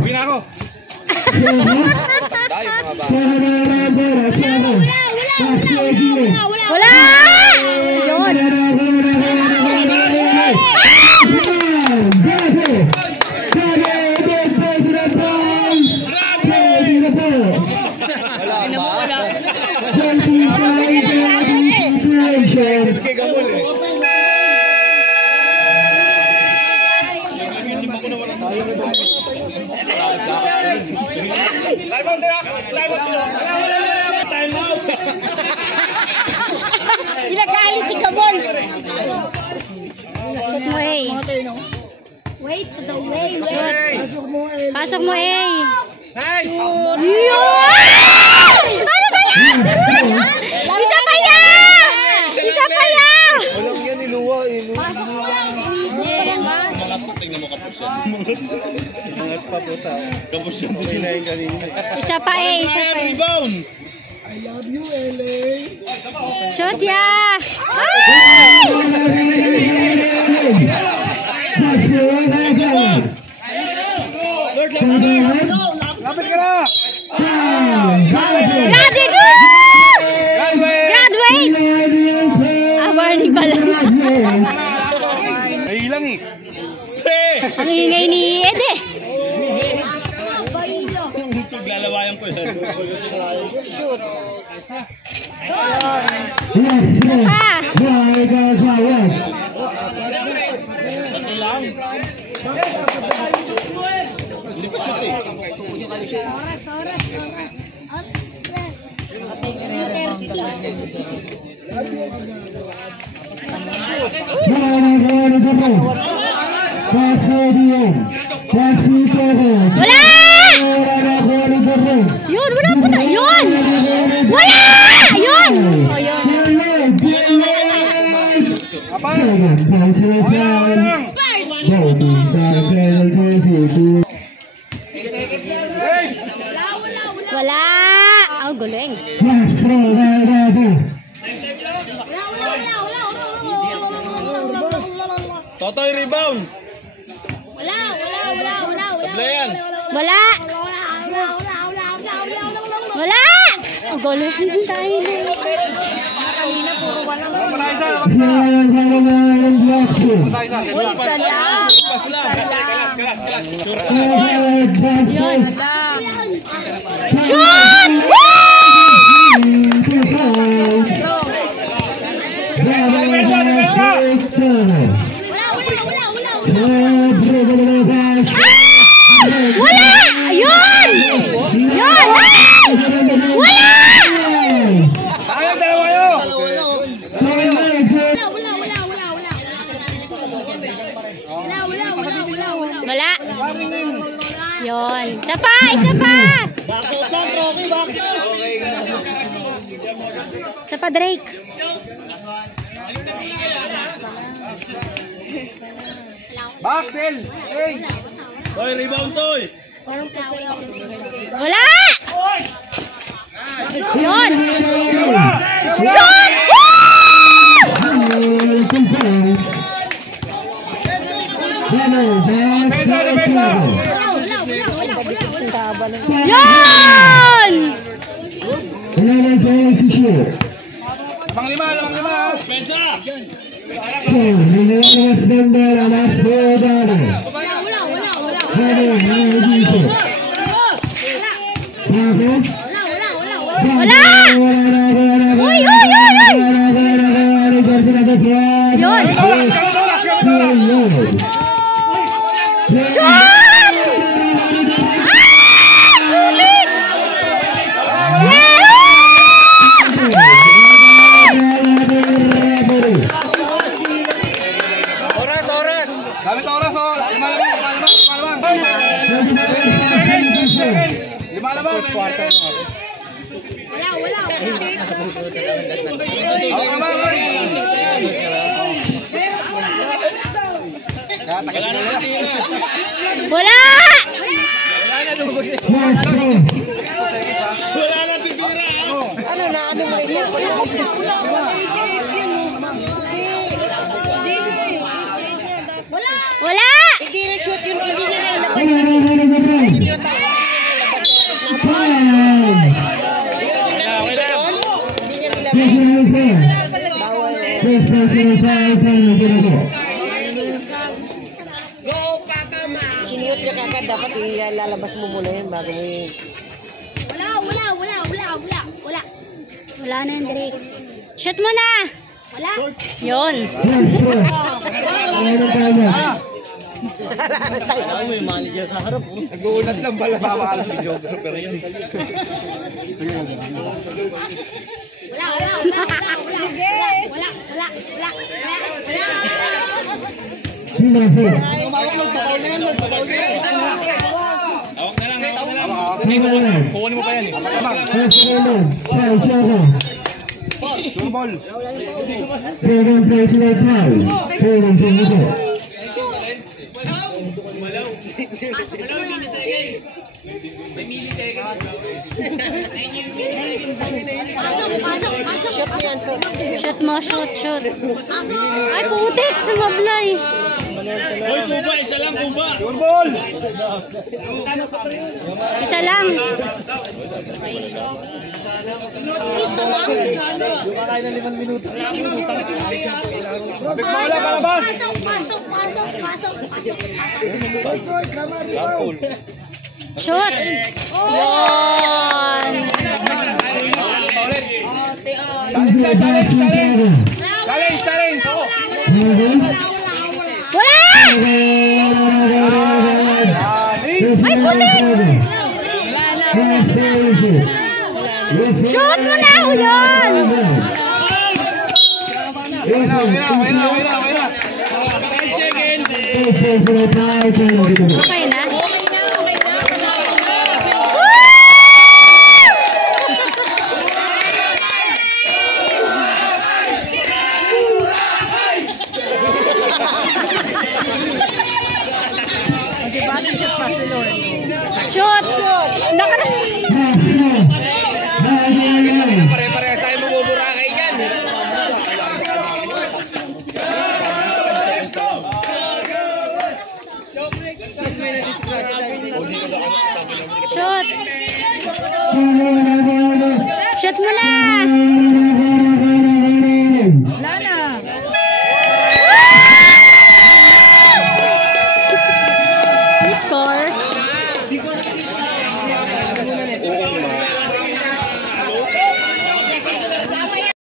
Uwi na ako. Wala! Yun! Ilagalit si Kabol. Shoot mo, eh. Wait to the way. Pasok mo, eh. Nice! Ano ba yan? Isa pa yan! Isa pa yan! Walang yan, iluwa. Pasok mo lang. Ligo pa lang ba? Tingnan mo kapos yan. Mangat pa po tao. Kapos yan. Okay na yung kanina. Isa pa, eh. Isa pa, eh. Rebound! I love you, LA. Shoot, ya! Lapit ka na! Graduate! Graduate! Warning pala. Nahilang eh. Ang ingay ni Ed, eh. Lalawayan ko yan. Shoot! Hindi pa shoot eh. Oras. Stress. 30. Wala! Yun, wala po na. Yun! Wala! Yun! O, yun. Wala! Ang guling. Totoy rebound! Wala. Tablayan! Wala! Wala! Ang guling tayo na. Kanina puro walang. Uy, isa lang. Yun. Shoot! Wala! Yun! Yun! Wala! Sayang, dalawa yun! Wala! Yun! Isa pa! Isa pa! Isa pa, Drake! Baxel! Hey! Toy, rebound, Toy! Wala! Yun! Shoot! Yun! Lamang lima! Pensa! Wala! Uy! Yun! Shoot! Oras! Gamit oras, oh! Lumalabang! Lumalabang! Wala. Wala! Wala na titira! Ano na? Ano mo na isip? Wala. Hindi na shoot yun, hindi niya nailabas. Wala na wala na bro. Siniyot niya kagad, dapat ilalabas mo muna yun bago mo yun. Wala. Wala na yun, Drake. Shoot mo na! Wala. Yun. Nag-uunat lang pala. Mawakalas yung geographer yan. Hawak na lang. Kukunin mo pa yan eh. Sure ball. Shoot mo yan, shoot. Shoot mo, shoot. Ay, putik! Sumablay. Hoy, Kuba! Isa lang, Kuba! Sure ball! Isa lang. Kakain na 5 minuto. Bola, palabas! Shoot! Yun! Challenge! Wala! Ay, putik! Shoot mo na! Yun! Wala. 10 seconds! Okay na? Shoot! Pare-pareha tayo mabuburakay yan. Shoot! Shoot mo na!